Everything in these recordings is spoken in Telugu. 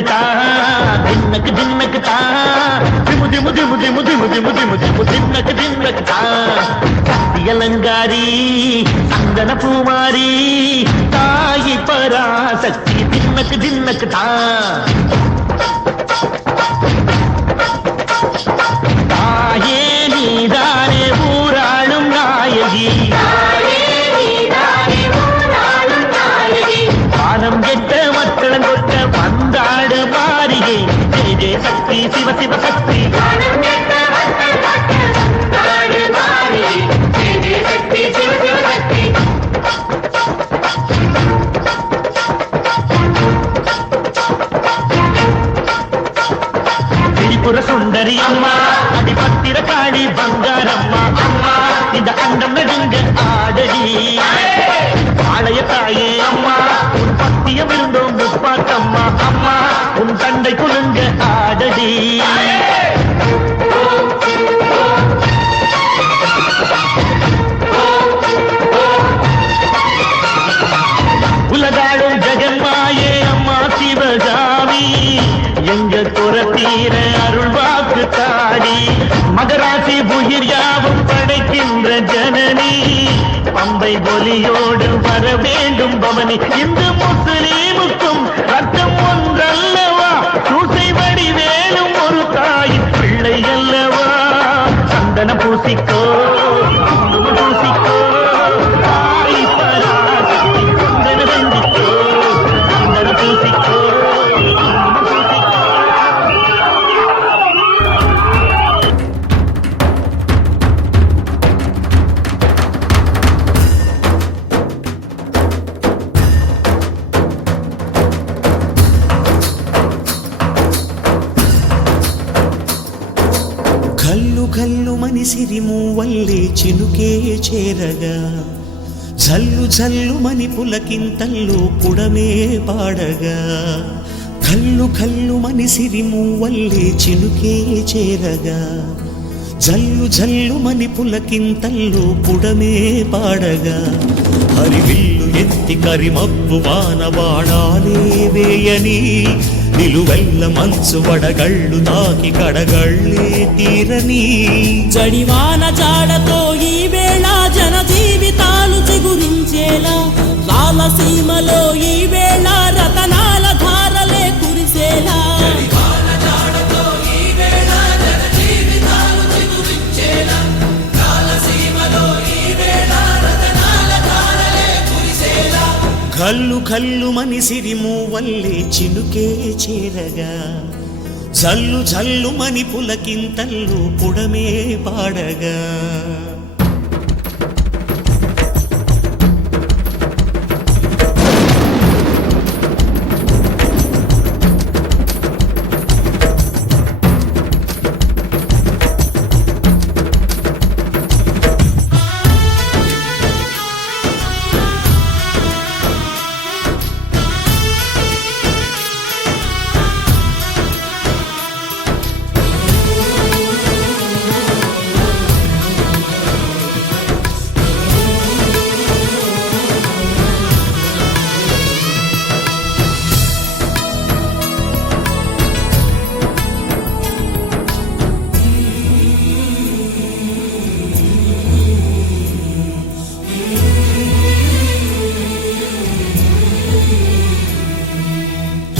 దిన్నకతా దిన్నకతా దిము దిము దిము దిము దిము దిము దిము దిము దిన్నకతా కత్తియలంగారి సంగన పూమారి తాయి పరాశక్తి దిన్నకతా தாயே நீதானே ஊராளும் நாயகி காலம் கெட்ட மக்களும் கொட்ட வந்தாடு மாறிகை ஜெய ஜெய சக்தி சிவ சிவ சக்தி திரிபுர சுந்தரி அம்மா அடிபத்திர காளி பங்காரம்மா அம்மா இந்த அண்டம் நடுங்க ஆடடி ஆலய தாயே அம்மா உன் பத்தியம் இருந்தோம் முப்பாட்டம்மா அம்மா உன் தண்டை குலுங்க ஆடடி உலகாடும் ஜெகன்மாயே அம்மா சிவகாமி எங்க குறத்தீர அருள்வாக்கு தாடி மகராசி புகிர் யாவும் படைக்கின்ற ஜனனி பம்பை ஒலியோடு வர வேண்டும் பவனி இந்து முஸ்லீமுக்கும் ரத்தம் ஒன்றல்லவா பூசை வடி வேணும் ஒரு தாயின் பிள்ளை அல்லவா சந்தன பூசிக்கோ பூசிக்கோ தாய் பராசக்தி சந்தன சந்திக்கோ சந்தன பூசிக்கோ కల్లు మనిసిరిము వల్లే చినుకే చేరగా జల్లు జల్లు మని పులకింతల్లో పుడమే పాడగా కల్లు మనిసిరిము వల్లే చినుకే చేరగా జల్లు జల్లు మని పులకింతల్లో పుడమే పాడగా హరివిల్లు ఎత్తి కరిమబ్బు వానవాడాలే వేయని నిలువెల్ల మంచు వడగళ్ళు తాకి కడగళ్ళే తీరని జడివాన జాడతో ఈ వేళ జన జీవితాలు చిగురించేలా రాలసీమలో ఈ వేళ రతనాల ధారలే కురిసేలా కల్లు మనిసిరిము వల్లే చినుకే చేరగా జల్లు జల్లు మని పులకింతల్లు పుడమే పాడగా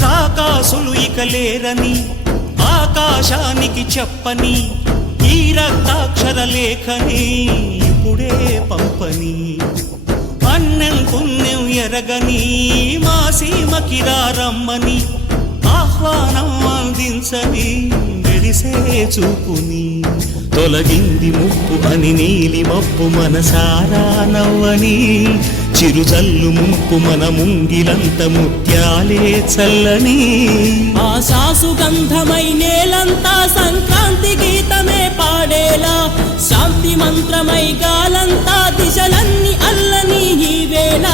రాకాసులు ఇక లేరని ఆకాశానికి చెప్పని ఈ రక్తాక్షర లేఖని ఇప్పుడే పంపని అన్నం పుణ్యం ఎరగని మా సీమకి రమ్మని ఆహ్వానం అందించని మెరిసే చూపుని తొలగింది ముప్పు అని నీలి మప్పు మనసారా నవ్వని చిరుజల్లు ముంపు మన ముంగిలంత ముత్యాలే చల్లని ఆశాసు గంధమై నేలంతా సంక్రాంతి గీతమే పాడేలా శాంతి మంత్రమై గాలంతా దిశలన్నీ అల్లని ఈ వేళ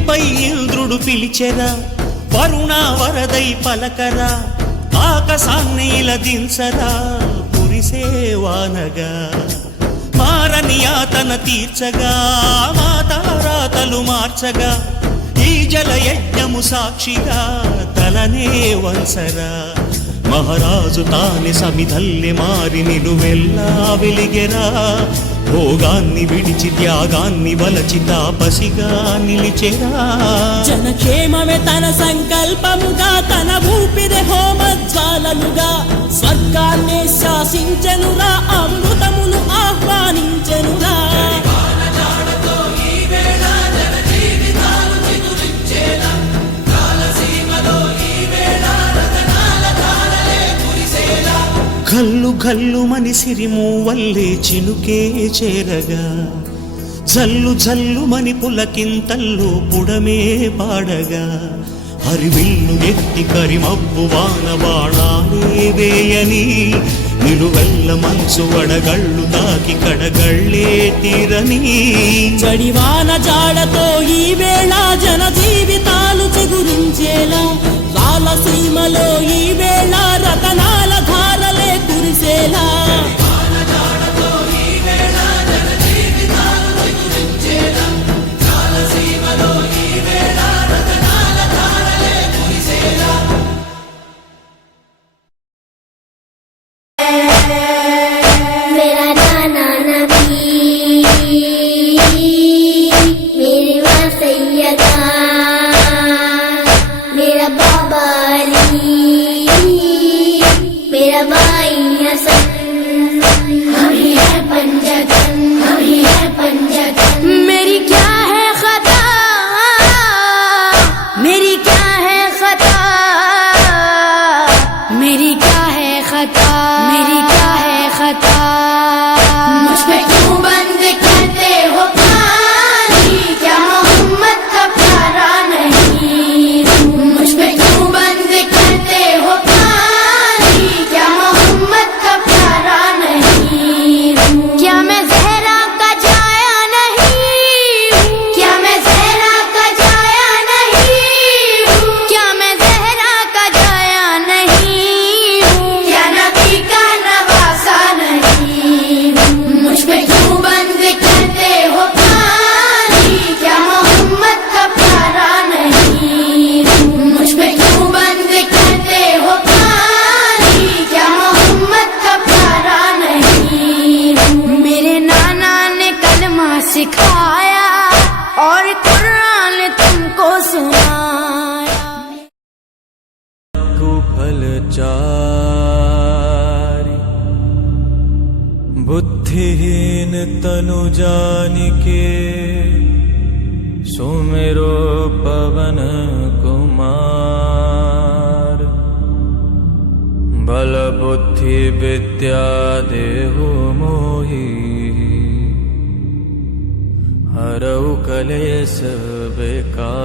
భూమిపై ఇంద్రుడు పిలిచెరా, వరుణ వరదై పలకరా, ఆకాశాన్ని ఇలా దించరా, కురిసేవానగా మారని యాతన తీర్చగా, మాతారాతలు మార్చగా, ఈ జలయజ్ఞము సాక్షిగా తలనే వంచరా. మహారాజు తానే సమిధల్లె మారి నిలువెల్లా వెలిగెరా, భోగాన్ని విడిచి త్యాగాన్ని వలచి తాపసిగా నిలిచెరా. జనక్షేమమే తన సంకల్పముగా, తన ఊపిరి హోమజ్వాలలుగా, స్వర్గాన్ని శాసించెనురా, అమృతమును ఆహ్వానించెనురా. గల్లు గల్లు మని సిరిమూవల్లే చినుకే చేరగా, జల్లు జల్లు మని పులకింతల్లు పుడమే పాడగా, హరివిల్లు ఎత్తి కరిమబ్బు వాన బాణాలే వేయని, నిలువెల్ల మంచు వడగళ్ళు తాకి కడగళ్ళే తీరని. జడివాన జాడతో ఈ వేళ జన జీవితాలు చిగురించేలా, రాలసీమలో ఈ వేళ రతనాల ధారలే కురిసేలా. सिखाया और कुरान तुमको सुनाया। कुफल चारि बुद्धिहीन तनु जानिके, सुमेरो पवन कुमार। बल बुद्धि विद्या देहु मोहि, हरऊ कलेश बेकार।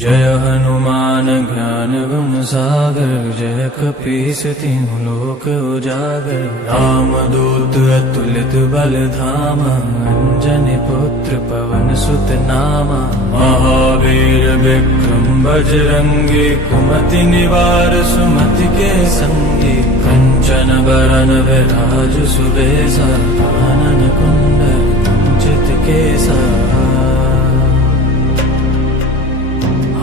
जय हनुमान ज्ञान गुण सागर, जय कपीस तिहुँ लोक उजागर। रामदूत अतुलित बल धामा, अंजनी पुत्र पवन सुत नामा। महावीर विक्रम बजरंगी, कुमति निवार सुमति के संगी। कंचन बरन विराज सुबेसा, कानन कुंडल कुंचित केसा।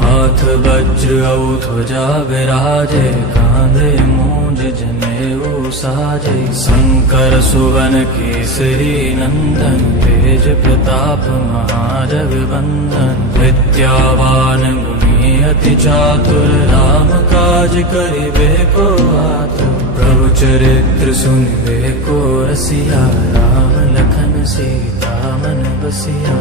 हाथ वज्र औ ध्वजा विराजे, कांधे मूंज जनेऊ साजे। शंकर सुवन केसरी नंदन, तेज प्रताप महाजगवंदन। विद्यावान गुणी अति चातुर, राम काज करिबे को आतुर। प्रभु चरित्र सुनिबे को रसिया, राम लखन सीता मन बसिया।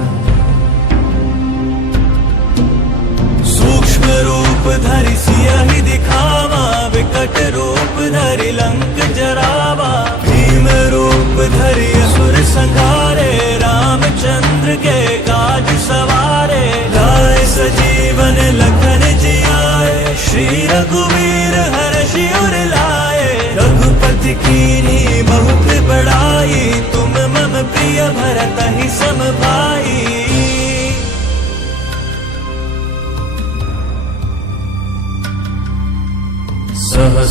सूक्ष्म रूप धरि सियहि दिखावा, विकट रूप धरि लंक जरावा। भीम रूप धरि असुर संहारे, रामचंद्र के काज सवारे। लाए सजीवन लखन जियाए, श्री रघुवीर हर्षि उर लाए। रघुपति कीन्ही बहुत बड़ाई, तुम मम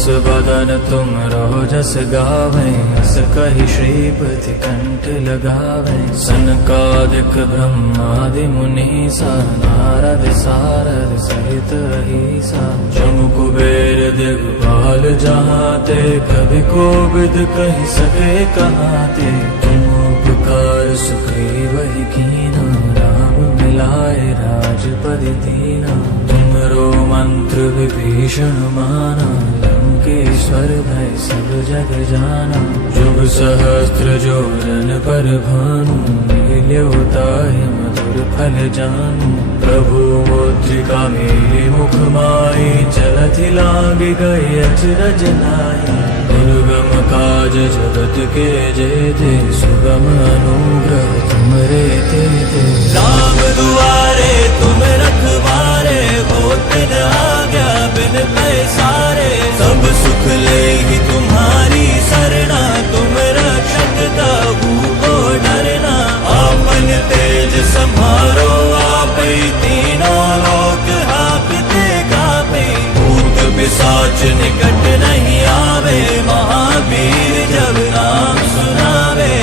बदन तुम रहो जस गावे, हस कही श्रीपति कंठ लगावे। सनकादिक ब्रह्मादि मुनीसा, नारद सारद सहित अहिसा। जम कुबेर दिग्पाल जहाते, कभी कोविद कही सके कहाते। तुम उपकार सुग्रीव ही कीना, राम मिलाए राजपद दीना। तुमरो मंत्र विभीषण माना, लंकेश्वर भय सब जग जाना। जुग सहस्त्र जो जन पर भानु, लील्योताहि मधुर फल जानू। प्रभु मुद्रिका मेली मुख माई, चलति लाग गए अचरज नाई। दुर्गम काज जगत के जेते, सुगम अनुग्रह तुमरे तेते। राम दुआरे तुम रखवारे, होत न आज्ञा बिन पैसारे। सब सुख लेगी तुम्हारी सरना, तुम रक्षक काहू को डरना। आपन तेज सम्हारो आपै, तीनों लोक हांकते कापै। भूत पिशाच निकट नहीं आवे, महावीर जब नाम सुनावे।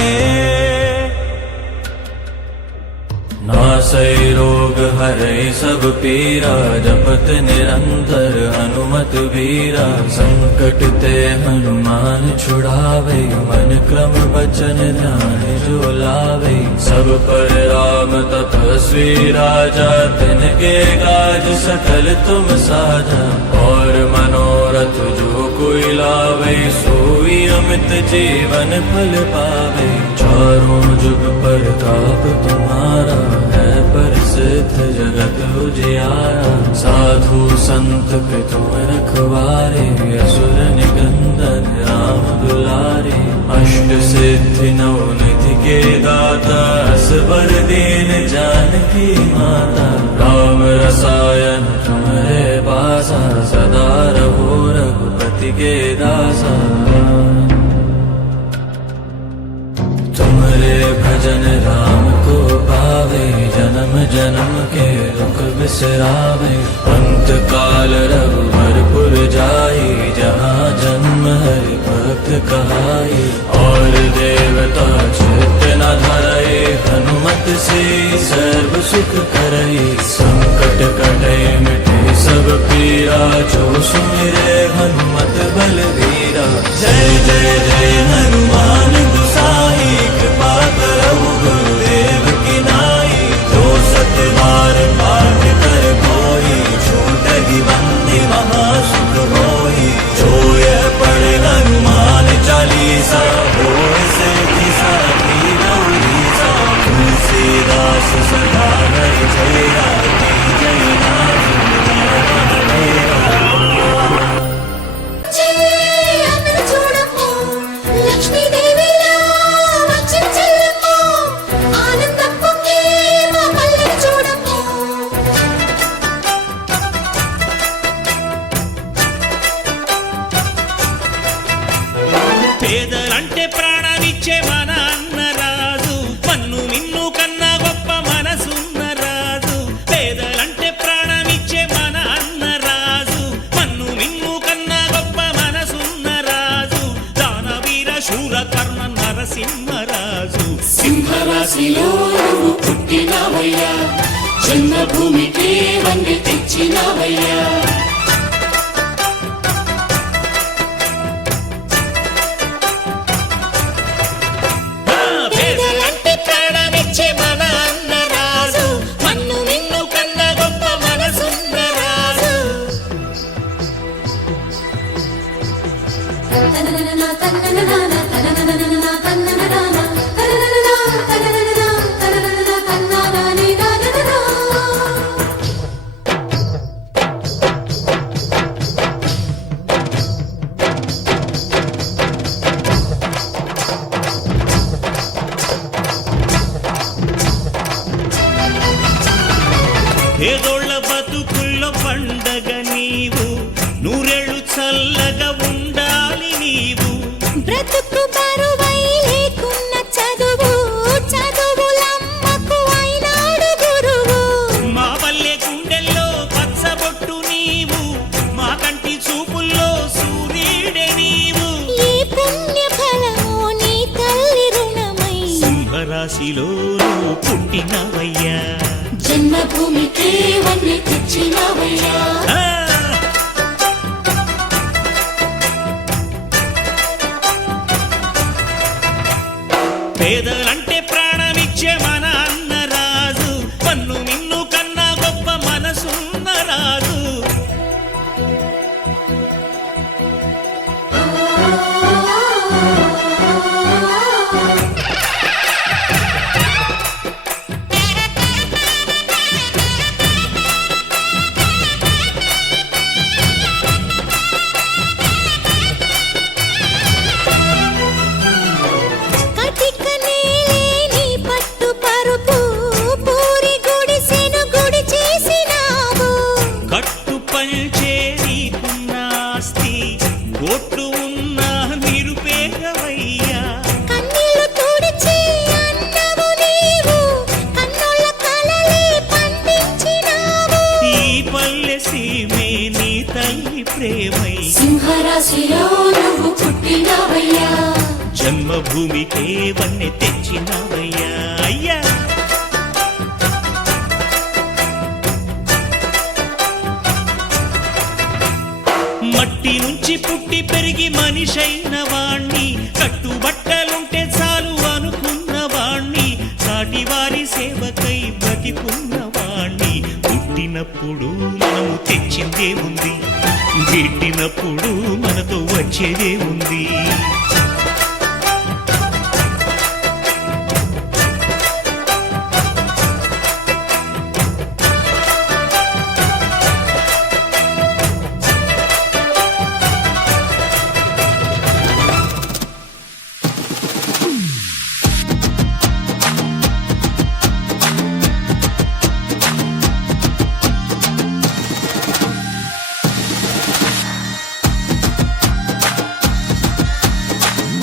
नासै रोग हरै सब पीरा, जपत निरंतर हनुमत वीरा। संकट ते हनुमान छुड़ावे, मन क्रम वचन ध्यान जो लावे। सब पर राम तपस्वी राजा, तिनके काज सकल तुम साजा। और मनोरथ जो कोई लावे, सोई अमित जीवन फल पावे। चारों जुग परताप तुम्हारा, है प्रसिद्ध जगत उजियारा। साधु संत के तुम रखवारे, असुर निकंदन राम दुलारे। अष्ट सिद्धि नव निधि के दाता, असबर दीन जानकी माता। राम रसायन तुम्हारे पासा, सदा रहो रघुपति के दासा। तुमरे भजन राम को पावे, जन्म जन्म के दुख बिसरावे। अंत काल रघुवरपुर जाई, जहाँ जन्म हरि भक्त कहाई। और देवता चित्त न धरई, हनुमत से सर्व सुख करई। संकट कटे मिटे सब पीरा, जो सुमिरे हनुमत बलवीरा। जय जय जय हनुमान गोसाई, कृपा करहु गुरुदेव की नाई। जो सत बार पाठ कर कोई, छूटहि बंदी महासुख होई। जो यह पढ़े हनुमान चालीसा, होय सिद्धि साखी गौरीसा। तुलसीदास सदा हरि जया, जय नाम పేదలంటే ప్రాణమిచ్చే మన అన్నరాజు, మన్ను మిన్ను కన్నా గొప్ప మనసున్న రాజు. పేదలంటే ప్రాణమిచ్చే మన అన్నరాజు, మన్ను మిన్ను కన్నా గొప్ప మనసున్న రాజు. దానవీర శూర కర్ణ నరసింహరాజు. సింహరాశిలో నువ్వు పుట్టినావయ్యా, జన్మభూమికి వండి తెచ్చినావయ్యా. పేదలంటే ప్రాణమిచ్చే మన అన్నరాజు, మన్ను మిన్ను కన్నా గొప్ప మనసున్న రాజు. తననననా తననననా తననననా తననననా తననననా తననననా తననననా తననననా రాశిలో నువ్వు పుట్టినవయ్యా జన్మభూమికే వన్నె తెచ్చినవయ్యా ఆ! పేదలంటే ప్రాణమిచ్చే మన అన్న రాజు పన్ను నిన్ను కన్నా గొప్ప మనసున్న రాజు కటిక నేలేని పట్టు పరుపు పూరి గుడిసెను గుడి చేసినావు కట్టు పంచే నీకున్న ఆస్తి కోట్లు ఉన్న నిరుపేదవయ్యా కన్నీళ్లు తుడిచి అన్నవు నీవు కన్నుల కలలే పండించినావు ఈ పల్లె సీమే నీ తల్లి ప్రేమై సింహరాశిలో నువ్వు పుట్టినవయ్యా జన్మభూమికే వన్నె తెచ్చినవయ్యా అయ్యా మట్టి నుంచి పుట్టి పెరిగి మనిషైన వాణ్ణి కట్టుబట్టలుంటే చాలు అనుకున్న వాణ్ణి సాటి వారి సేవకై బ్రతికున్న వాణ్ణి పుట్టినప్పుడు మనము తెచ్చిందే ఉంది గిట్టినప్పుడు మనతో వచ్చేదే ఉంది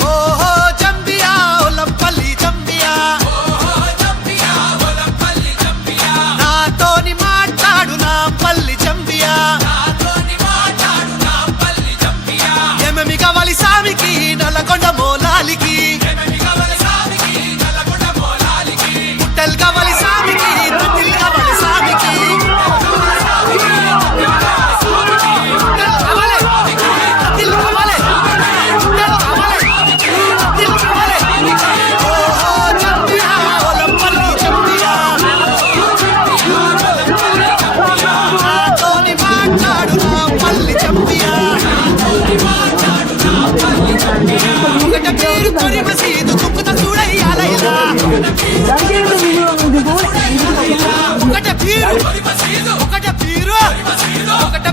ఓహో జంబియా ఒలంపల్లి జంబియా నాతోని మాట్లాడు నా పల్లి జంబియా ఏమేమి కావాలి సామికి నల్లగొండ మోలాలికి పుట్టెలు కావాలి సామికి తట్టిలు కావాలి సామికి పుట్టెలు కావాలి తట్టిలు కావాలి పుట్టెలు కావాలి తట్టిలు కావాలి ఓహో జంబియా ఒలంపల్లి జంబియా నాతోని మాట్లాడు నా పల్లి జంబియా ఒకట పేరు తొరి మసీదు తుక్కుత చూడయ్యాలైలా ఒకట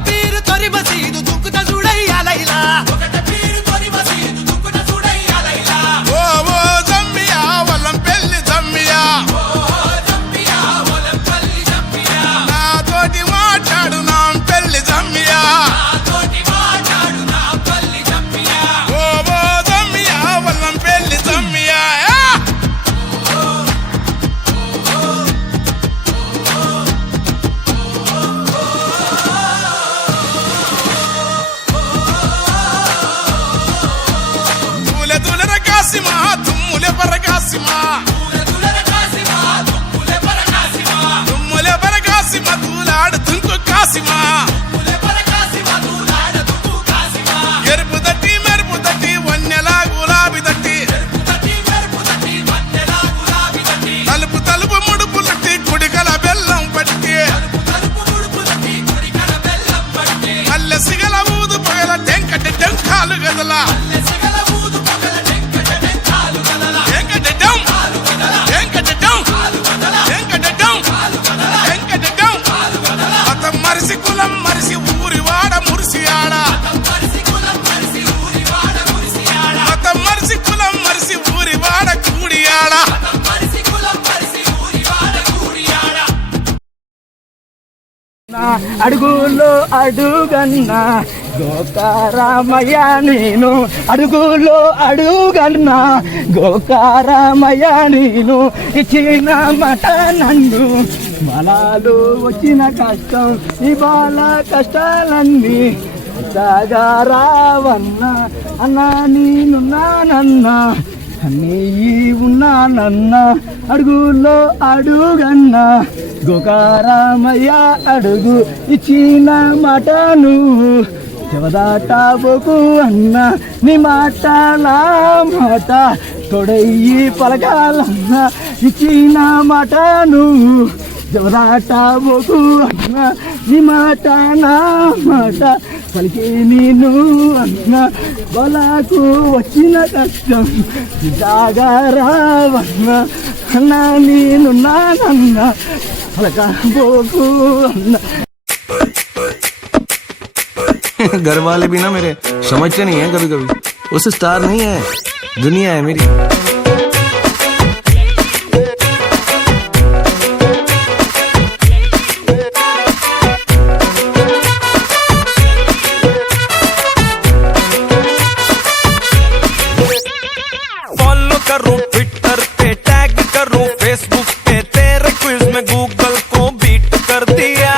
పీరు తొరి మసీదు తుక్కుత చూడయ్యాలైలా ఓ ఓ జమ్మియా వల్లం పెళ్లి జమ్మియా నాతోటి మాట్లాడు నా పెళ్లి జమ్మియా ఓ ఓ జమ్మియా వల్లం పెళ్లి జమ్మియా తూలె తూలెర కాసిమా తుమ్ములె పరకాసిమా తుమ్ములె పరకాసిమా తూలాడు తుంకు కాసిమా ఎరుపు దట్టి మెరుపు దట్టి వన్నెలా గులాబీ దట్టి తలుపు తలుపు ముడుపు లట్టి కుడికల బెల్లం పట్టి అల్లె సిగల ఊదు పగల టెంకట టెంకాలు గదల మరిసి కులం మరిసి ఊరి వాడ మురిసి ఆడ మతం మరిసి కులం మరిసి ఊరి వాడ కూడి ఆడ అడుగులో అడుగన్నా గోకారామయ్య నేను అడుగులో అడుగన్నా గోకారామయ్య నేను ఇచ్చిన మాట నన్ను బలాలు వచ్చిన కష్టం ఇవాళ కష్టాలన్నీ సాగా రావన్నా అన్నా నేనున్నానన్నా నీ ఉన్నానన్న అడుగులో అడుగన్నా గోకారామయ్య అడుగు ఇచ్చిన మాట నువ్వు చెవదాటాబోకు అన్న నీ మాట నా మాట తొడయ్యి పలకాలన్న ఇచ్చిన మాట నువ్వు చెవదాటాబోకు అన్న నీ మాట నా మాట పలికి నేను అన్న బలకు వచ్చిన కష్టం జాగారావన్న అన్న నేను నానన్న పలకపోకు అన్న घर वाले भी ना मेरे समझते नहीं है कभी कभी उस स्टार नहीं है दुनिया है मेरी फॉलो करूं ट्विटर पे टैग करूं फेसबुक पे तेरे क्विज में गूगल को बीट कर दिया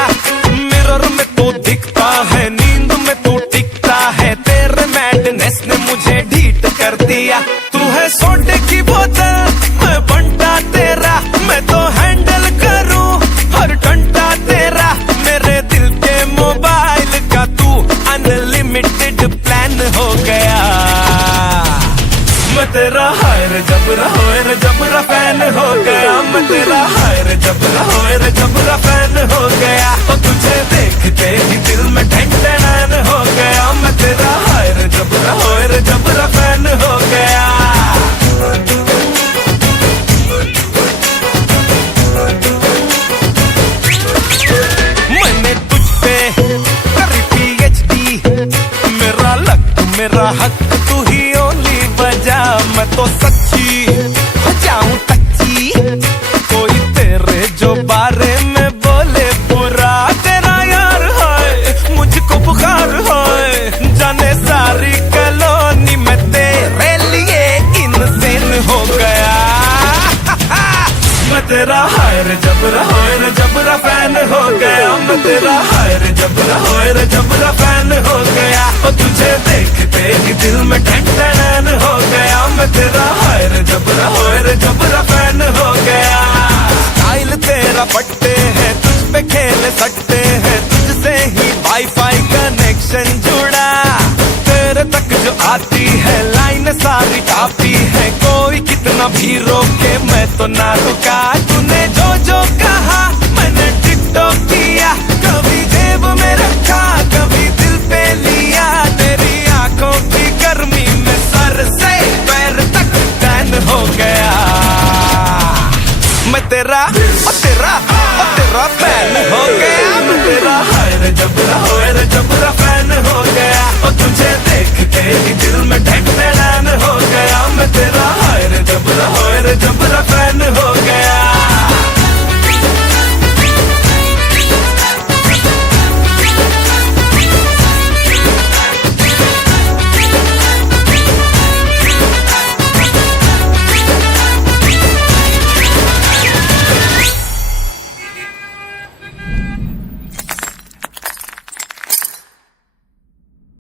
मिरर में तू दिखता है नींद में तू टिकता है तेरे मैडनेस ने मुझे ढीठ कर दिया तू है सोडे की बोतल मैं बंटा तेरा मैं तो हैंडल करूं हर घंटा तेरा मेरे दिल के मोबाइल का तू अनलिमिटेड प्लान हो गया मैं तेरा हायर जबरा फैन हो गया मैं तेरा हायर जबरा फैन हो गया और तुझे देखते ही दिल में ढंढन हो गया मैं तेरा हायर जबरा फैन हो गया मैंने तुझ पे करी PhD मेरा लक मेरा हक तू ही ओनली वजह मैं तो सच्ची हो जाऊं कच्ची कोई तेरे जो बारे में बोले बुरा तेरा यार है मुझको बुखार है जाने सारी कॉलोनी में तेरे लिए इनसेन हो गया मैं तेरा हायर जबरा फैन हो गया मैं तेरा हायर जबरा फैन हो गया और तुझे देखते ही दिल में ढंढन हो गया मैं तेरा हायर जबरा फैन हो गया स्टाइल तेरा पट्टे हैं तुझ पे खेल सकते हैं तुझसे ही वाईफाई कनेक्शन जुड़ा तेरे तक जो आती है लाइन सारी काफी है कोई कितना भी रोके मैं तो ना रुका तूने जो जो कहा मैंने टिकटॉक किया कभी जेब में रखा कभी दिल पे लिया तेरी आंखों की गर्मी में सर से पैर तक टैन हो गया मैं तेरा फैन हो गया मैं तेरा हायर